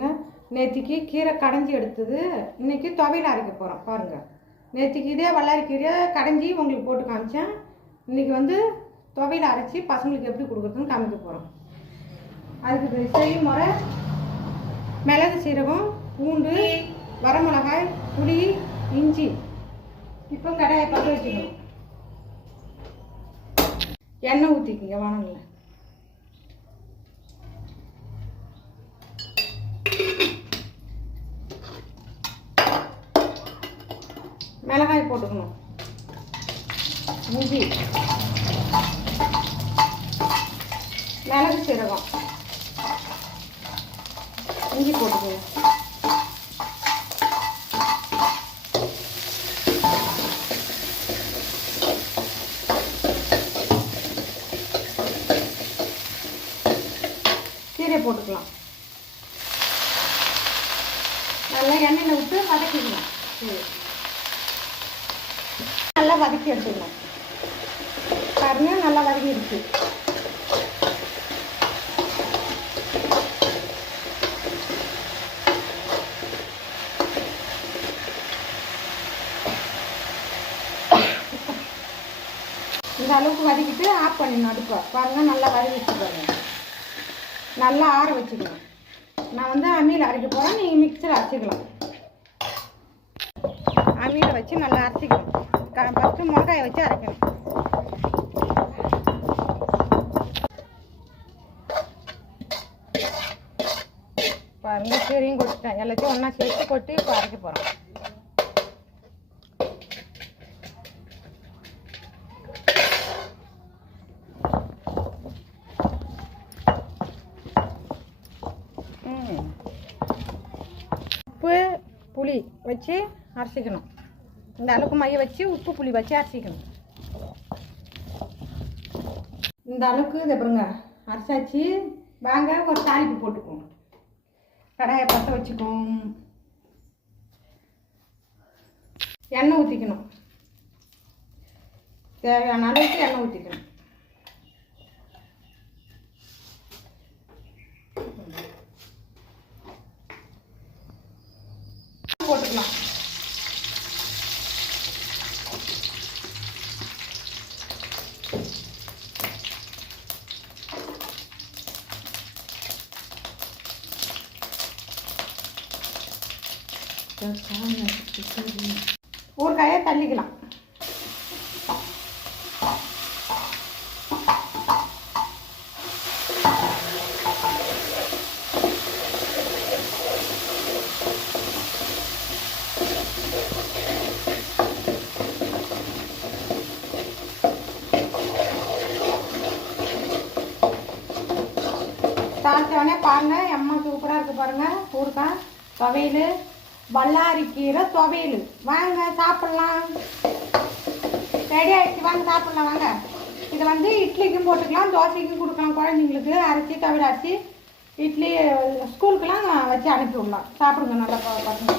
பாருங்கள். நேற்றுக்கு கீரை கடைஞ்சி எடுத்தது இன்றைக்கி துவையல் அரைக்க போகிறோம் பாருங்கள். நேற்றுக்கு இதே வல்லாரி கீரை கடைஞ்சி உங்களுக்கு போட்டு காமிச்சேன். இன்றைக்கி வந்து துவையல் அரைச்சி பசங்களுக்கு எப்படி கொடுக்குறதுன்னு காமிக்க போகிறோம். அதுக்கு செய்முறை மிளகு, சீரகம், பூண்டு, வரமிளகாய், புளி, இஞ்சி. இப்போ கடாயை பற்ற வச்சுக்கணும். எண்ணெய் ஊற்றிக்கிங்க வானலில். மிளகாய் போட்டுக்கணும், இஞ்சி, மிளகு, சீரகம், இஞ்சி போட்டுக்கணும். கீரை போட்டுக்கலாம். நல்லா எண்ணெயில் விட்டு வதக்கிக்கலாம். நல்லா வதக்கி எடுத்துக்கலாம். பாருங்க, நல்லா வதக்கிடுச்சு. இந்த அளவுக்கு வதக்கிட்டு ஆஃப் பண்ணிடணும் அடுப்பை. பாருங்க, நல்லா வதக்கிட்டு பாருங்க. நல்லா ஆற வச்சுக்கணும். நான் வந்து அம்மியில் அரைக்க போகிறேன், நீங்கள் மிக்சர் அரைச்சிக்கலாம். அம்மியில் வச்சு நல்லா அரைச்சிக்கணும். ஃபஸ்ட்டு மிளகாயை வச்சு அரைக்கணும். பாருங்க, சரியும் கொட்டிட்டேன். எல்லாத்தையும் ஒன்றா சேர்த்து கொட்டி இப்போ அரைக்க போகிறோம். உப்பு புளி வச்சு அரைச்சிக்கணும். இந்த அளவுக்கு மைய வச்சு உப்பு புளி வச்சு அரைச்சிக்கணும். இந்த அளவுக்கு இதை பாருங்க அரைச்சாச்சு. வாங்க ஒரு தாளிப்பு போட்டுக்குவோம். கடாயை பற்ற வச்சுக்குவோம். எண்ணெய் ஊற்றிக்கணும். தேவையான அளவுக்கு எண்ணெய் ஊற்றிக்கணும். போட்டுக்கலாம். ஊறுகாயை தள்ளிக்கலாம். தாழ்த்தவனே பாருங்க, அம்மா சூப்பராக இருக்குது பாருங்க. ஊறுகாய் துவையல், வல்லாரி கீரை துவையல். வாங்க சாப்பிட்லாம். ரெடி ஆகிடுச்சு, வாங்க சாப்பிட்லாம். வாங்க. இதை வந்து இட்லிக்கும் போட்டுக்கலாம், தோசைக்கும் கொடுக்கலாம். குழந்தைங்களுக்கு அரைச்சி துவையல் அரைச்சி இட்லி ஸ்கூலுக்கெல்லாம் வச்சு அனுப்பி விடலாம். சாப்பிடுங்க நல்லா பசங்க.